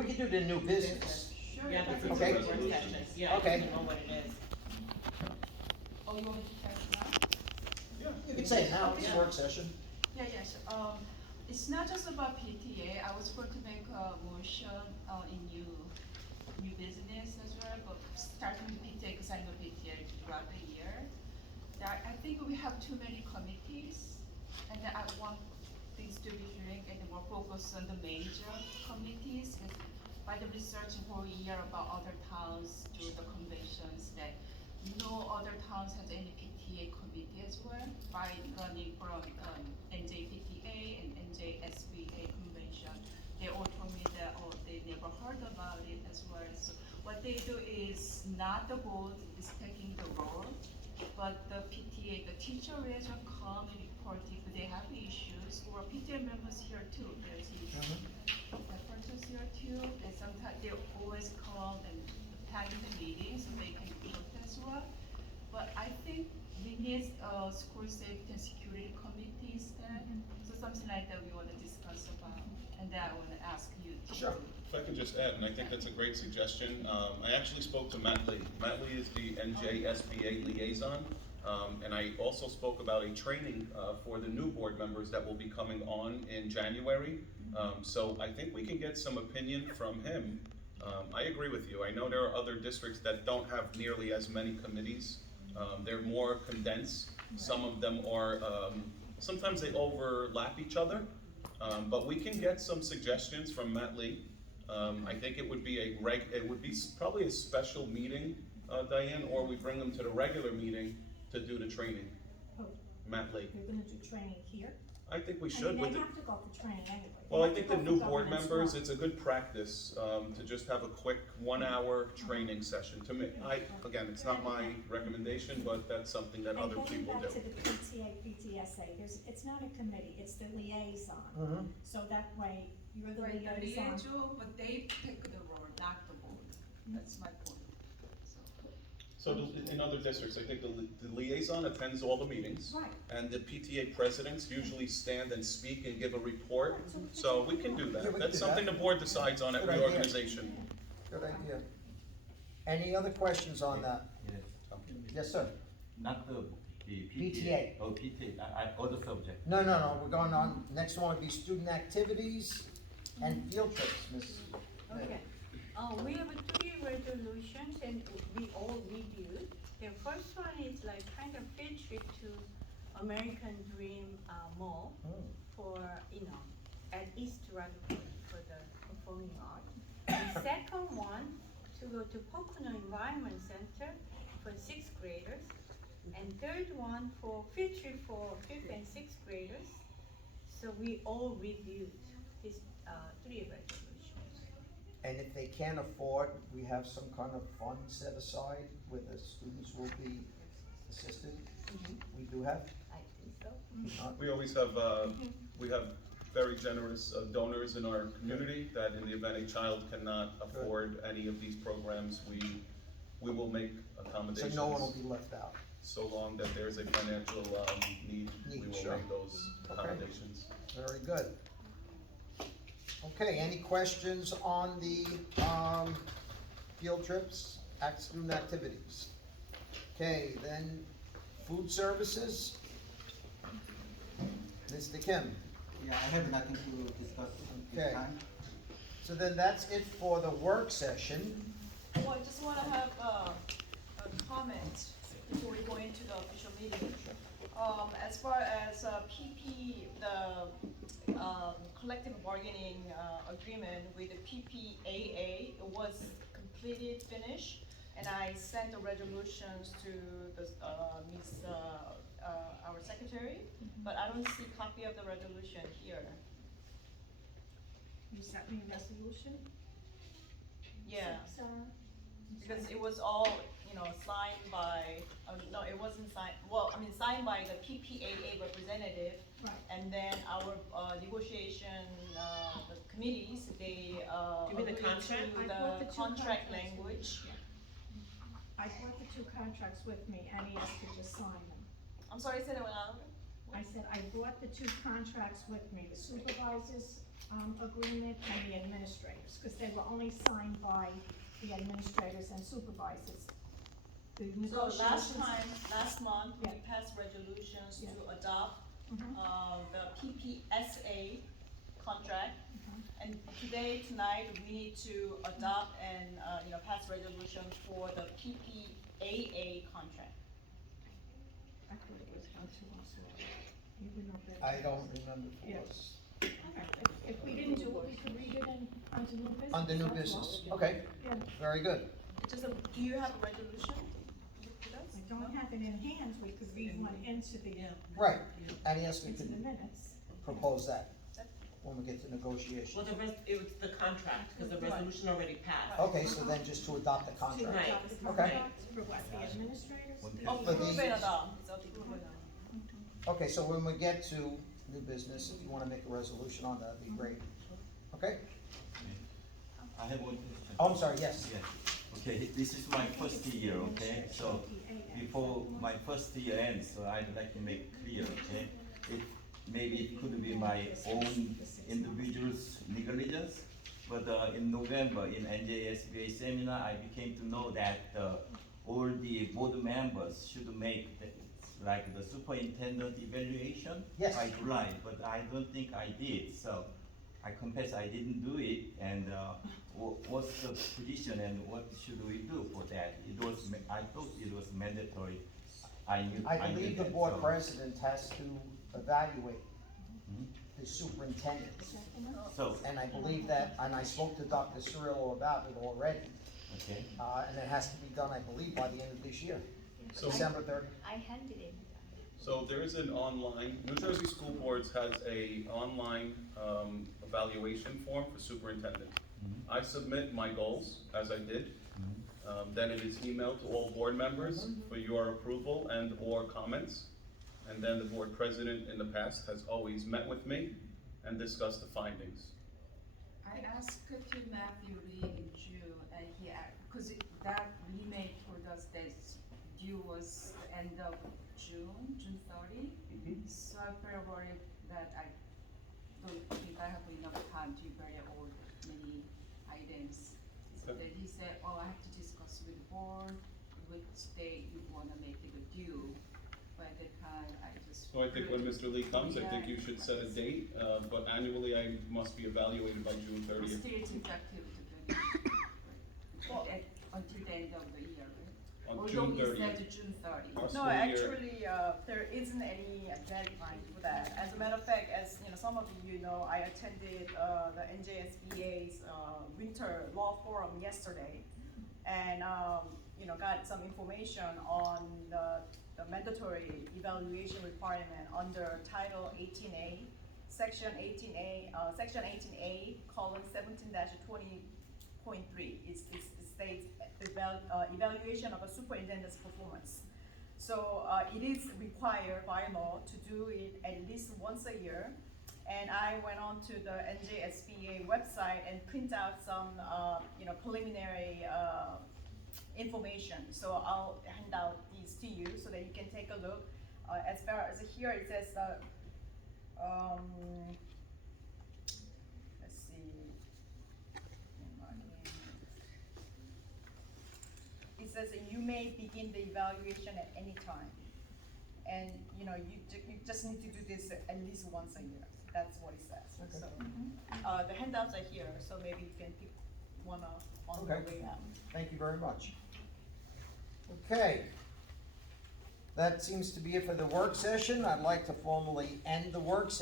We could do the new business. Sure. Yeah, that's a Okay. work session, yeah, I Okay. don't know what it is. Oh, you want me to test it now? You could say it now, it's a Yeah. work session. Yes. It's not just about PTA. I was going to make a motion in new business as well, but starting with PTA because I know PTA throughout the year. I think we have too many committees, and I want things to be shrink and more focused on the major committees. By the research whole year about other towns through the conventions, that no other towns has any PTA committee as well. By running from NJPTA and NJSBA convention, they all told me that they never heard about it as well. So what they do is not the board is taking the role, but the PTA, the teacher liaison come and report if they have issues, or PTA members here too, there's issues. Reporters here too, and sometimes they always come and tag in the meeting so they can report as well. But I think we need school safety and security committee instead, so something like that we wanna discuss about, and then I wanna ask you to. Sure. If I could just add, and I think that's a great suggestion, I actually spoke to Matt Lee. Matt Lee is the NJSBA liaison, and I also spoke about a training for the new board members that will be coming on in January. So I think we can get some opinion from him. I agree with you. I know there are other districts that don't have nearly as many committees. They're more condensed. Some of them are, sometimes they overlap each other. But we can get some suggestions from Matt Lee. I think it would be probably a special meeting, Diane, or we bring them to the regular meeting to do the training. Oh, Matt Lee. you're gonna do training here? I think we I should. mean, with they the- have to go for training anyway. They Well, I have to think the go for new board governance members, law. it's a good practice, to just have a quick 1 hour training session. To me, again, it's not my recommendation, but that's something that other people And do. going back to the PTA, PTSA, it's not a committee, it's the liaison. Mm-hmm. So that way, you're the Right, the liaison. liaison, but they pick the role, not the board. That's my point. So in other districts, I think the liaison attends all the meetings. Right. And the PTA presidents usually stand and speak and give a report, Right, so we can do Yeah, we that. can That's do something the that. board decides on Good every idea. organization. Good idea. Any other questions on that? Yes, Yes, sir. not the PTA. Oh, PTA, other subject. No, we're going on, next one would be student activities and field trips, Ms. Okay, we have three resolutions and we all reviewed. The first one is like kind of field trip to American Dream Mall Hmm. for, at East Rutherford for the performing art. The second one, to go to Pocono Environment Center for sixth graders. And third one for field trip for fifth and sixth graders. So we all reviewed these three resolutions. And if they can't afford, we have some kind of fund set aside where the students will be assisted? We do have? I think so. We always have, we have very generous donors in our community that in the event a child cannot afford any of these programs, we will make So accommodations. no one will be left out. So long that there's a financial need, we will Sure. make those Okay. accommodations. Very good. Okay, any questions on the, field trips, student activities? Okay, then food services. Mr. Kim. Yeah, I have nothing to discuss Okay. this time. So then that's it for the work session. Well, I just wanna have a comment before we go into the official meeting. As far as PP, the collective bargaining agreement with the PPAA, it was completed, finished, and I sent the resolutions to the Ms. Our secretary, but I don't see copy of the resolution here. You sent me a resolution? Yeah. So, Because it was all, signed by, no, it wasn't signed, well, I mean, signed by the PPAA representative. Right. And then our, negotiation, the committees, they, You mean the agreed contract? to I brought the the two contract contracts. language. I brought the two contracts with me and he has to just sign them. I'm sorry, say that aloud. I said, I brought the two contracts with me, the supervisor's agreement and the administrators, because they were only signed by the administrators and supervisors. The So last negotiations. last month, we Yeah. passed resolutions Yeah. to adopt, Mhm. the PPSA contract. Mhm. And today, tonight, we need to adopt and, pass resolution for the PPAA contract. I thought it was done to us already. You know better. I don't remember if it Yeah. was. If we didn't do it, we could read it in, under new business. Under new that's all. business, okay, Yeah, very good. Just, do you have a resolution with us? I don't have it in hand, we could read one into the, Right, and yes, we into the can minutes. propose that when we get to negotiations. Well, it was the contract, because the resolution already passed. Okay, so then just to adopt the To contract. Right. adopt the Okay. contract for what, the administrators? One the- page. For Approve the- and adopt, it's approve and adopt. Okay, so when we get to new business, if you wanna make a resolution on that, that'd be great. Okay? I have one question. Oh, I'm sorry, yes. Yeah, okay, this is my first year, okay, so before my first year ends, so I'd like to make clear, okay? Maybe it could be my own individual's negligence, but in November, in NJSBA seminar, I became to know that all the board members should make like the superintendent evaluation Yes. by July, but I don't think I did, so I confess I didn't do it, and what's the position and what should we do for that? I thought it was mandatory. I knew I believe the that, board so- president has to evaluate Mhm. the superintendent. So, And I believe that, and I spoke to Dr. Cirillo about it already, okay, and it has to be done, I believe, by the end of this year, So- December 30. I handed it. So there is an online, New Jersey School Boards has a online evaluation form for superintendent. Mhm. I submit my goals, as I did. Then it is emailed to all board members for your approval and or comments. And then the board president in the past has always met with me and discussed the findings. I asked to Matthew Lee in June, and he, cause that remake told us that due was the end of June 30. Mhm. So I'm very worried that I don't think I have enough time to evaluate all many items. So Okay. then he said, oh, I have to discuss with the board, which day you wanna make it due. By the time I just. So I think when Mr. Lee comes, I think you should set a date, but annually I must be evaluated by June Still 30th. it's effective to finish. Well- Until the end of the year, right? On June Although 30th. it said June 30. Our No, school year- actually, there isn't any deadline for that. As a matter of fact, as some of you know, I attended the NJSBA's Winter Law Forum yesterday, and got some information on the mandatory evaluation requirement under Title 18A, Section 18A, Section 18A, colon 17-20.3. It states evaluation of a superintendent's performance. So it is required by law to do it at least once a year. And I went on to the NJSBA website and print out some, preliminary information. So I'll hand out these to you so that you can take a look. As far as here, it says, let's see. It says that you may begin the evaluation at any time. And, you just need to do this at least once a year. That's what it says. Okay. So, the handouts are here, so maybe you can pick one up on the Okay. way out. Thank you very much. Okay. That seems to be it for the work session. I'd like to formally end the work session.